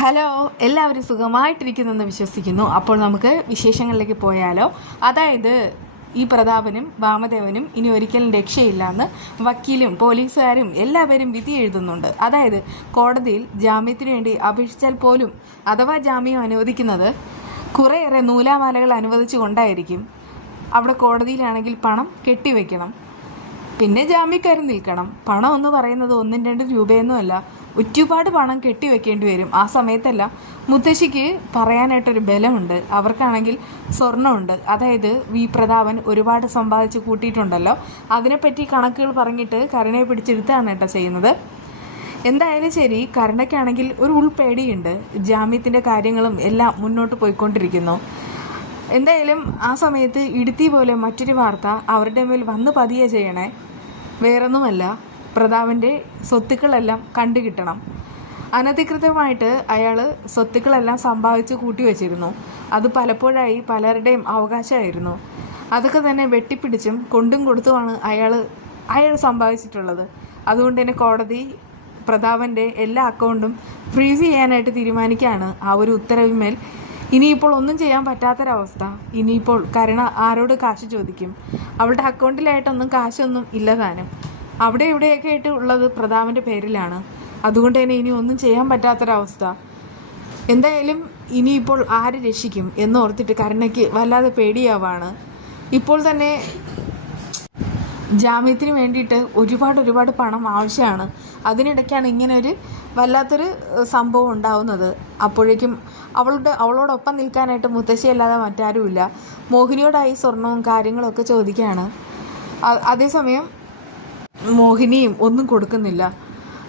Hello, എല്ലാവരും സുഖമായിട്ടിരിക്കുന്നെന്ന് വിശ്വസിക്കുന്നു. അപ്പോൾ നമുക്ക് വിശേഷങ്ങളിലേക്ക് പോയാലോ. അതായത് ഈ പ്രതാപനും വാമദേവനും ഇനി ഒരിക്കലും രക്ഷയില്ലാന്ന് വക്കീലും പോലീസുകാരും എല്ലാവരും വിധി എഴുതുന്നുണ്ട്. അതായത് കോടതിയിൽ ജാമ്യത്തിന് വേണ്ടി അപേക്ഷിച്ചാൽ പോലും അഥവാ ജാമ്യം അനുവദിക്കുന്നത് കുറേയേറെ നൂലാമാലകൾ അനുവദിച്ചു കൊണ്ടായിരിക്കും. അവിടെ കോടതിയിലാണെങ്കിൽ പണം കെട്ടിവെക്കണം, പിന്നെ ജാമ്യക്കാരൻ നിൽക്കണം. പണം എന്ന് പറയുന്നത് 1-2 രൂപയൊന്നുമല്ല, ഒരുപാട് പണം കെട്ടിവെക്കേണ്ടി വരും. ആ സമയത്തെല്ലാം മുത്തശ്ശിക്ക് പറയാനായിട്ടൊരു ബലമുണ്ട്. അവർക്കാണെങ്കിൽ സ്വർണ്ണമുണ്ട്. അതായത് വി പ്രതാപൻ ഒരുപാട് സമ്പാദിച്ച് കൂട്ടിയിട്ടുണ്ടല്ലോ, അതിനെപ്പറ്റി കണക്കുകൾ പറഞ്ഞിട്ട് കരുണയെ പിടിച്ചെടുത്താണ് കേട്ടോ ചെയ്യുന്നത്. എന്തായാലും ശരി, കരുണയ്ക്കാണെങ്കിൽ ഒരു ഉൾപേടിയുണ്ട്. ജാമ്യത്തിൻ്റെ കാര്യങ്ങളും എല്ലാം മുന്നോട്ട് പോയിക്കൊണ്ടിരിക്കുന്നു. എന്തായാലും ആ സമയത്ത് ഇടുത്തി പോലെ മറ്റൊരു വാർത്ത അവരുടെ മേൽ വന്ന് പതിയെ ചെയ്യണേ. വേറൊന്നുമല്ല, പ്രതാപൻ്റെ സ്വത്തുക്കളെല്ലാം കണ്ടുകിട്ടണം. അനധികൃതമായിട്ട് അയാൾ സ്വത്തുക്കളെല്ലാം സമ്പാദിച്ച് കൂട്ടി വച്ചിരുന്നു. അത് പലപ്പോഴായി പലരുടെയും അവകാശമായിരുന്നു. അതൊക്കെ തന്നെ വെട്ടിപ്പിടിച്ചും കൊണ്ടും കൊടുത്തുമാണ് അയാൾ സമ്പാദിച്ചിട്ടുള്ളത്. അതുകൊണ്ട് തന്നെ കോടതി പ്രതാപൻ്റെ എല്ലാ അക്കൗണ്ടും ഫ്രീസ് ചെയ്യാനായിട്ട് തീരുമാനിക്കുകയാണ്. ആ ഒരു ഉത്തരവിന്മേൽ ഇനിയിപ്പോൾ ഒന്നും ചെയ്യാൻ പറ്റാത്തൊരവസ്ഥ. ഇനിയിപ്പോൾ കരുണ ആരോട് കാശ് ചോദിക്കും? അവളുടെ അക്കൗണ്ടിലായിട്ടൊന്നും കാശൊന്നും ഇല്ല താനും. അവിടെ ഇവിടെയൊക്കെ ആയിട്ട് ഉള്ളത് പ്രതാപൻ്റെ പേരിലാണ്. അതുകൊണ്ട് തന്നെ ഇനി ഒന്നും ചെയ്യാൻ പറ്റാത്തൊരവസ്ഥ. എന്തായാലും ഇനിയിപ്പോൾ ആര് രക്ഷിക്കും എന്നോർത്തിട്ട് കരുണയ്ക്ക് വല്ലാതെ പേടിയാവാണ്. ഇപ്പോൾ തന്നെ ജാമ്യത്തിന് വേണ്ടിയിട്ട് ഒരുപാട് പണം ആവശ്യമാണ്. അതിനിടയ്ക്കാണ് ഇങ്ങനെ ഒരു വല്ലാത്തൊരു സംഭവം ഉണ്ടാവുന്നത്. അപ്പോഴേക്കും അവളോടൊപ്പം നിൽക്കാനായിട്ട് മുത്തശ്ശിയല്ലാതെ മറ്റാരുമില്ല. മോഹിനിയോടായി സ്വർണവും കാര്യങ്ങളൊക്കെ ചോദിക്കുകയാണ്. അതേസമയം മോഹിനിയും ഒന്നും കൊടുക്കുന്നില്ല.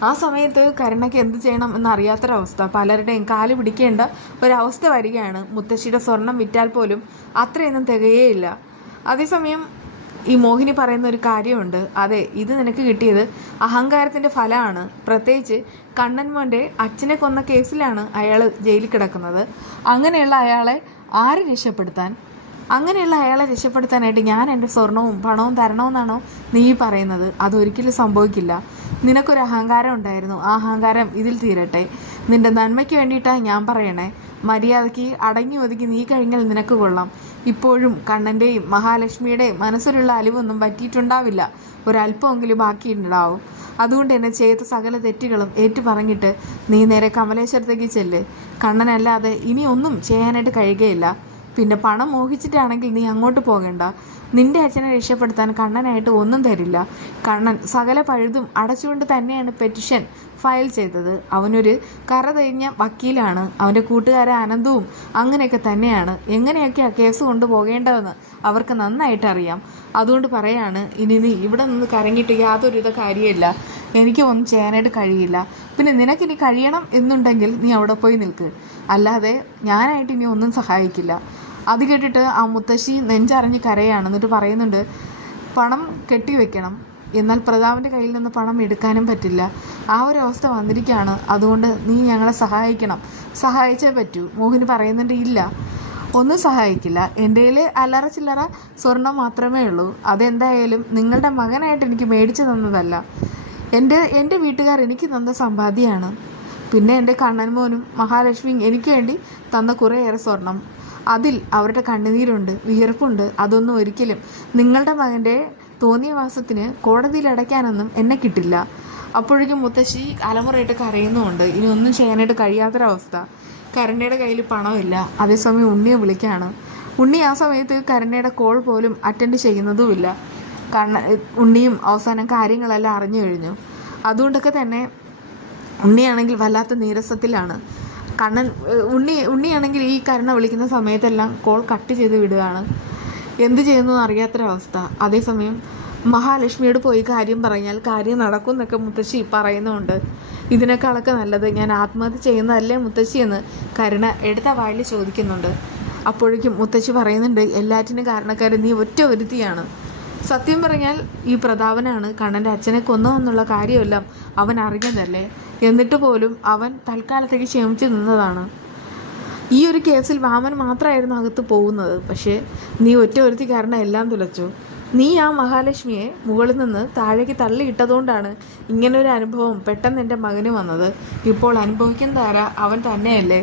ആ സമയത്ത് കരുണയ്ക്ക് എന്ത് ചെയ്യണം എന്നറിയാത്തൊരവസ്ഥ, പലരുടെയും കാല് പിടിക്കേണ്ട ഒരവസ്ഥ വരികയാണ്. മുത്തശ്ശിയുടെ സ്വർണം വിറ്റാൽ പോലും അത്രയൊന്നും തികയേയില്ല. അതേസമയം ഈ മോഹിനി പറയുന്ന ഒരു കാര്യമുണ്ട്. അതെ, ഇത് നിനക്ക് കിട്ടിയത് അഹങ്കാരത്തിൻ്റെ ഫലമാണ്. പ്രത്യേകിച്ച് കണ്ണൻ മോൻ്റെ അച്ഛനെ കൊന്ന കേസിലാണ് അയാൾ ജയിലിൽ കിടക്കുന്നത്. അങ്ങനെയുള്ള അയാളെ ആര് രക്ഷപ്പെടുത്താൻ? അങ്ങനെയുള്ള അയാളെ രക്ഷപ്പെടുത്താനായിട്ട് ഞാൻ എൻ്റെ സ്വർണവും പണവും തരണമെന്നാണോ നീ പറയുന്നത്? അതൊരിക്കലും സംഭവിക്കില്ല. നിനക്കൊരു അഹങ്കാരം ഉണ്ടായിരുന്നു, ആ അഹങ്കാരം ഇതിൽ തീരട്ടെ. നിൻ്റെ നന്മയ്ക്ക് വേണ്ടിയിട്ടാണ് ഞാൻ പറയണേ. മര്യാദയ്ക്ക് അടങ്ങി ഒതുക്കി നീ കഴിഞ്ഞാൽ നിനക്ക് കൊള്ളാം. ഇപ്പോഴും കണ്ണൻ്റെയും മഹാലക്ഷ്മിയുടെയും മനസ്സിലുള്ള അലിവൊന്നും പറ്റിയിട്ടുണ്ടാവില്ല, ഒരല്പമെങ്കിലും ബാക്കിയിട്ടുണ്ടാവും. അതുകൊണ്ട് തന്നെ ചെയ്ത സകല തെറ്റുകളും ഏറ്റു പറഞ്ഞിട്ട് നീ നേരെ കമലേശ്വരത്തേക്ക് ചെല്ല്. കണ്ണനല്ലാതെ ഇനി ഒന്നും ചെയ്യാനായിട്ട് കഴിയുകയില്ല. പിന്നെ പണം മോഹിച്ചിട്ടാണെങ്കിൽ നീ അങ്ങോട്ട് പോകേണ്ട. നിന്റെ അച്ഛനെ രക്ഷപ്പെടുത്താൻ കണ്ണനായിട്ട് ഒന്നും തരില്ല. കണ്ണൻ സകല പഴുതും അടച്ചുകൊണ്ട് തന്നെയാണ് പെറ്റിഷൻ ഫയൽ ചെയ്തത്. അവനൊരു കറതെരിഞ്ഞ വക്കീലാണ്. അവൻ്റെ കൂട്ടുകാരെ അനന്തവും അങ്ങനെയൊക്കെ തന്നെയാണ്. എങ്ങനെയൊക്കെയാണ് കേസ് കൊണ്ടുപോകേണ്ടതെന്ന് അവർക്ക് നന്നായിട്ട് അറിയാം. അതുകൊണ്ട് പറയാണ്, ഇനി നീ ഇവിടെ നിന്ന് കരങ്ങിയിട്ട് യാതൊരുവിധ കാര്യമില്ല. എനിക്ക് ഒന്നും ചെയ്യാനായിട്ട് കഴിയില്ല. പിന്നെ നിനക്കിനി കഴിയണം എന്നുണ്ടെങ്കിൽ നീ അവിടെ പോയി നിൽക്ക്, അല്ലാതെ ഞാനായിട്ട് ഇനി ഒന്നും സഹായിക്കില്ല. അത് കേട്ടിട്ട് ആ മുത്തശ്ശി നെഞ്ചറിഞ്ഞ് കരയാണ്. എന്നിട്ട് പറയുന്നുണ്ട്, പണം കെട്ടിവെക്കണം, എന്നാൽ പ്രതാപൻ്റെ കയ്യിൽ നിന്ന് പണം എടുക്കാനും പറ്റില്ല. ആ ഒരു അവസ്ഥ വന്നിരിക്കുകയാണ്. അതുകൊണ്ട് നീ ഞങ്ങളെ സഹായിക്കണം, സഹായിച്ചേ പറ്റൂ. മോഹിനി പറയുന്നുണ്ട്, ഇല്ല, ഒന്നും സഹായിക്കില്ല. എൻ്റെ കയ്യിൽ അല്ലറ ചില്ലറ സ്വർണം മാത്രമേ ഉള്ളൂ. അതെന്തായാലും നിങ്ങളുടെ മകനായിട്ട് എനിക്ക് മേടിച്ചു തന്നതല്ല. എൻ്റെ വീട്ടുകാർ എനിക്ക് തന്ന സമ്പാദ്യമാണ്. പിന്നെ എൻ്റെ കണ്ണൻ മോനും മഹാലക്ഷ്മിയും എനിക്ക് വേണ്ടി തന്ന കുറേയേറെ സ്വർണം, അതിൽ അവരുടെ കണ്ണുനീരുണ്ട്, വിയർപ്പുണ്ട്. അതൊന്നും ഒരിക്കലും നിങ്ങളുടെ മകൻ്റെ തോന്നിയ വാസത്തിന് കോടതിയിൽ അടയ്ക്കാനൊന്നും എന്നെ കിട്ടില്ല. അപ്പോഴേക്കും മുത്തശ്ശി അലമുറയിട്ട് കരയുന്നുമുണ്ട്. ഇനി ഒന്നും ചെയ്യാനായിട്ട് കഴിയാത്തൊരവസ്ഥ. കരുണയുടെ കയ്യിൽ പണമില്ല. അതേസമയം ഉണ്ണിയെ വിളിക്കുകയാണ്. ഉണ്ണി ആ സമയത്ത് കരുണയുടെ കോൾ പോലും അറ്റൻഡ് ചെയ്യുന്നതുമില്ല. ഉണ്ണിയും അവസാനം കാര്യങ്ങളെല്ലാം അറിഞ്ഞു കഴിഞ്ഞു. അതുകൊണ്ടൊക്കെ തന്നെ ഉണ്ണിയാണെങ്കിൽ വല്ലാത്ത നീരസത്തിലാണ്. ഉണ്ണിയാണെങ്കിൽ ഈ കരുണ വിളിക്കുന്ന സമയത്തെല്ലാം കോൾ കട്ട് ചെയ്ത് വിടുകയാണ്. എന്ത് ചെയ്യുന്നു അറിയാത്തൊരവസ്ഥ. അതേസമയം മഹാലക്ഷ്മിയോട് പോയി കാര്യം പറഞ്ഞാൽ കാര്യം നടക്കും എന്നൊക്കെ മുത്തശ്ശി പറയുന്നുണ്ട്. ഇതിനേക്കാളൊക്കെ നല്ലത് ഞാൻ ആത്മഹത്യ ചെയ്യുന്നതല്ലേ മുത്തശ്ശി എന്ന് കരുണ എടുത്ത വായിൽ ചോദിക്കുന്നുണ്ട്. അപ്പോഴേക്കും മുത്തശ്ശി പറയുന്നുണ്ട്, എല്ലാറ്റിനും കാരണക്കാരൻ നീ ഒറ്റ ഒരുത്തിയാണ്. സത്യം പറഞ്ഞാൽ ഈ പ്രതാപനാണ് കണ്ണൻ്റെ അച്ഛനെ കൊന്നതെന്നുള്ള കാര്യമെല്ലാം അവൻ അറിഞ്ഞതല്ലേ. എന്നിട്ട് പോലും അവൻ തൽക്കാലത്തേക്ക് ക്ഷമിച്ചു നിന്നതാണ്. ഈ ഒരു കേസിൽ വാമൻ മാത്രമായിരുന്നു അകത്ത് പോകുന്നത്. പക്ഷേ നീ ഒറ്റ ഒരുത്തി കാരണം എല്ലാം തുലച്ചു. നീ ആ മഹാലക്ഷ്മിയെ മുകളിൽ നിന്ന് താഴേക്ക് തള്ളിയിട്ടതുകൊണ്ടാണ് ഇങ്ങനൊരു അനുഭവം പെട്ടെന്ന് എൻ്റെ മകന് വന്നത്. ഇപ്പോൾ അനുഭവിക്കുന്നത് ആരാ? അവൻ തന്നെയല്ലേ.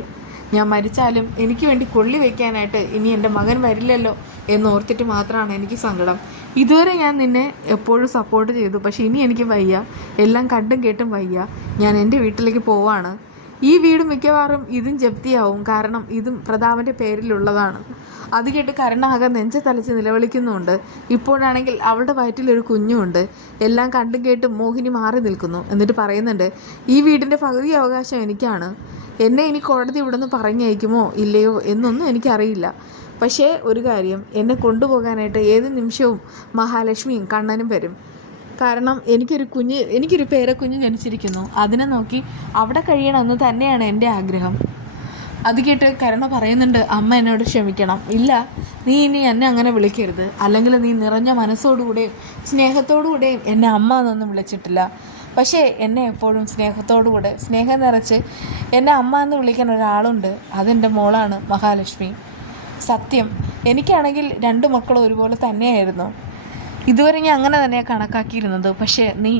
ഞാൻ മരിച്ചാലും എനിക്ക് വേണ്ടി കൊള്ളി വയ്ക്കാനായിട്ട് ഇനി എൻ്റെ മകൻ വരില്ലല്ലോ എന്നോർത്തിട്ട് മാത്രമാണ് എനിക്ക് സങ്കടം. ഇതുവരെ ഞാൻ നിന്നെ എപ്പോഴും സപ്പോർട്ട് ചെയ്തു, പക്ഷെ ഇനി എനിക്ക് വയ്യ, എല്ലാം കണ്ടും കേട്ടും വയ്യ. ഞാൻ എൻ്റെ വീട്ടിലേക്ക് പോവാണ്. ഈ വീട് മിക്കവാറും ഇതും ജപ്തിയാവും, കാരണം ഇതും പ്രതാപൻ്റെ പേരിലുള്ളതാണ്. അത് കേട്ട് കരുണാകെ നെഞ്ച തലച്ച് നിലവിളിക്കുന്നുണ്ട്. ഇപ്പോഴാണെങ്കിൽ അവളുടെ വയറ്റിലൊരു കുഞ്ഞുമുണ്ട്. എല്ലാം കണ്ടും കേട്ടും മോഹിനി മാറി നിൽക്കുന്നു. എന്നിട്ട് പറയുന്നുണ്ട്, ഈ വീടിൻ്റെ പകുതി അവകാശം എനിക്കാണ്. എന്നെ ഇനി കോടതി ഇവിടുന്ന് പറഞ്ഞയക്കുമോ ഇല്ലയോ എന്നൊന്നും എനിക്കറിയില്ല. പക്ഷേ ഒരു കാര്യം, എന്നെ കൊണ്ടുപോകാനായിട്ട് ഏത് നിമിഷവും മഹാലക്ഷ്മിയും കണ്ണനും വരും. കാരണം എനിക്കൊരു പേരക്കുഞ്ഞ് ജനിച്ചിരിക്കുന്നു. അതിനെ നോക്കി അവിടെ കഴിയണമെന്ന് തന്നെയാണ് എൻ്റെ ആഗ്രഹം. അത് കേട്ട് കരുണ പറയുന്നുണ്ട്, അമ്മ എന്നോട് ക്ഷമിക്കണം. ഇല്ല, നീ ഇനി എന്നെ അങ്ങനെ വിളിക്കരുത്. അല്ലെങ്കിൽ നീ നിറഞ്ഞ മനസ്സോടുകൂടെയും സ്നേഹത്തോടുകൂടെയും എന്നെ അമ്മ എന്നൊന്നും വിളിച്ചിട്ടില്ല. പക്ഷേ എന്നെ എപ്പോഴും സ്നേഹത്തോടുകൂടെ സ്നേഹം നിറച്ച് എന്നെ അമ്മ എന്ന് വിളിക്കാൻ ഒരാളുണ്ട്. അതെൻ്റെ മോളാണ് മഹാലക്ഷ്മി. സത്യം, എനിക്കാണെങ്കിൽ 2 മക്കളും ഒരുപോലെ തന്നെയായിരുന്നു. ഇതുവരെ ഞാൻ അങ്ങനെ തന്നെയാണ് കണക്കാക്കിയിരുന്നത്. പക്ഷേ നീ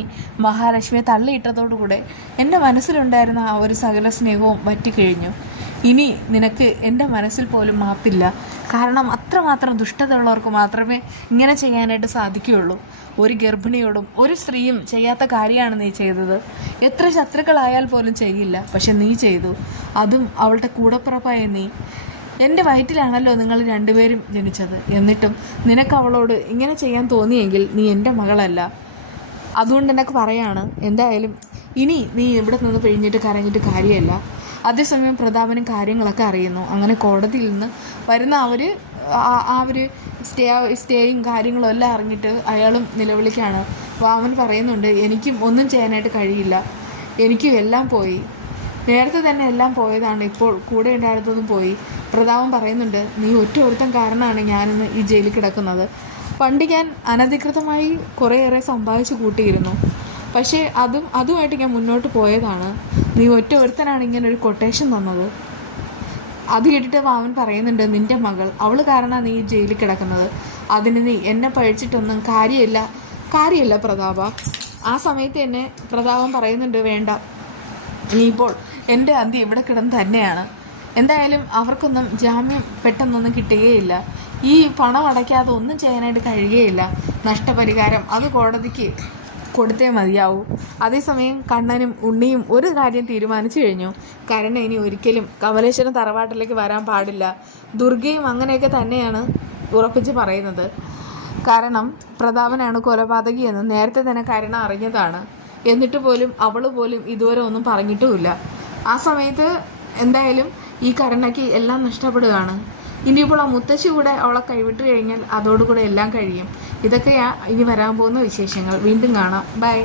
മഹാലക്ഷ്മിയെ തള്ളിയിട്ടതോടുകൂടെ എൻ്റെ മനസ്സിലുണ്ടായിരുന്ന ആ ഒരു സകല സ്നേഹവും വറ്റിക്കഴിഞ്ഞു. ഇനി നിനക്ക് എൻ്റെ മനസ്സിൽ പോലും മാപ്പില്ല. കാരണം അത്രമാത്രം ദുഷ്ടതയുള്ളവർക്ക് മാത്രമേ ഇങ്ങനെ ചെയ്യാനായിട്ട് സാധിക്കുകയുള്ളൂ. ഒരു ഗർഭിണിയോടും ഒരു സ്ത്രീയും ചെയ്യാത്ത കാര്യമാണ് നീ ചെയ്തത്. എത്ര ശത്രുക്കളായാൽ പോലും ചെയ്യില്ല, പക്ഷെ നീ ചെയ്തു. അതും അവളുടെ കൂടപ്പിറപ്പായ നീ. എൻ്റെ വയറ്റിലാണല്ലോ നിങ്ങൾ 2 പേരും ജനിച്ചത്. എന്നിട്ടും നിനക്ക് അവളോട് ഇങ്ങനെ ചെയ്യാൻ തോന്നിയെങ്കിൽ നീ എൻ്റെ മകളല്ല. അതുകൊണ്ട് എനിക്ക് പറയാണ്, എന്തായാലും ഇനി നീ ഇവിടെ നിന്ന് പിഴിഞ്ഞിട്ട് കരഞ്ഞിട്ട് കാര്യമല്ല. അതേസമയം പ്രതാപനും കാര്യങ്ങളൊക്കെ അറിയുന്നു. അങ്ങനെ കോടതിയിൽ നിന്ന് വരുന്ന അവർ സ്റ്റേയും കാര്യങ്ങളും എല്ലാം അറിഞ്ഞിട്ട് അയാളും നിലവിളിക്കാണ്. വാമൻ പറയുന്നുണ്ട്, എനിക്കും ഒന്നും ചെയ്യാനായിട്ട് കഴിയില്ല, എനിക്കും എല്ലാം പോയി. നേരത്തെ തന്നെ എല്ലാം പോയതാണ്, ഇപ്പോൾ കൂടെ ഉണ്ടായിരുന്നതും പോയി. പ്രതാപൻ പറയുന്നുണ്ട്, നീ ഒരുത്തൻ കാരണമാണ് ഞാനിന്ന് ഈ ജയിലിൽ കിടക്കുന്നത്. പണ്ട് ഞാൻ അനധികൃതമായി കുറേയേറെ സമ്പാദിച്ചു കൂട്ടിയിരുന്നു. പക്ഷേ അതുമായിട്ട് ഞാൻ മുന്നോട്ട് പോയതാണ്. നീ ഒരുത്തനാണ് ഇങ്ങനൊരു കൊട്ടേഷൻ തന്നത്. അത് കേട്ടിട്ട് വാമൻ പറയുന്നുണ്ട്, നിൻ്റെ മകൾ, അവൾ കാരണമാണ് നീ ജയിലിൽ കിടക്കുന്നത്. അതിന് നീ എന്നെ പഴിച്ചിട്ടൊന്നും കാര്യമില്ല പ്രതാപ. ആ സമയത്ത് തന്നെ പ്രതാപൻ പറയുന്നുണ്ട്, വേണ്ട, ഇനിയിപ്പോൾ എൻ്റെ അന്ത്യം ഇവിടെ കിടന്ന് തന്നെയാണ്. എന്തായാലും അവർക്കൊന്നും ജാമ്യം പെട്ടെന്നൊന്നും കിട്ടുകയില്ല. ഈ പണം അടയ്ക്കാതെ ഒന്നും ചെയ്യാനായിട്ട് കഴിയുകയില്ല. നഷ്ടപരിഹാരം അത് കോടതിക്ക് കൊടുത്തേ മതിയാവൂ. അതേസമയം കണ്ണനും ഉണ്ണിയും ഒരു കാര്യം തീരുമാനിച്ചു കഴിഞ്ഞു. കരുണ ഇനി ഒരിക്കലും കമലേശ്വരം തറവാട്ടിലേക്ക് വരാൻ പാടില്ല. ദുർഗയും അങ്ങനെയൊക്കെ തന്നെയാണ് ഉറപ്പിച്ച് പറയുന്നത്. കാരണം പ്രതാപനാണ് കൊലപാതകി എന്ന് നേരത്തെ തന്നെ കരുണ അറിഞ്ഞതാണ്. എന്നിട്ട് പോലും അവൾ പോലും ഇതുവരെ ഒന്നും പറഞ്ഞിട്ടുമില്ല. ആ സമയത്ത് എന്തായാലും ഈ കരുണയ്ക്ക് എല്ലാം നഷ്ടപ്പെടുകയാണ്. ഇനിയിപ്പോൾ ആ മുത്തശ്ശി കൂടെ അവളെ കൈവിട്ട് കഴിഞ്ഞാൽ അതോടുകൂടെ എല്ലാം കഴിയും. ഇതൊക്കെയാണ് ഇനി വരാൻ പോകുന്ന വിശേഷങ്ങൾ. വീണ്ടും കാണാം. ബൈ.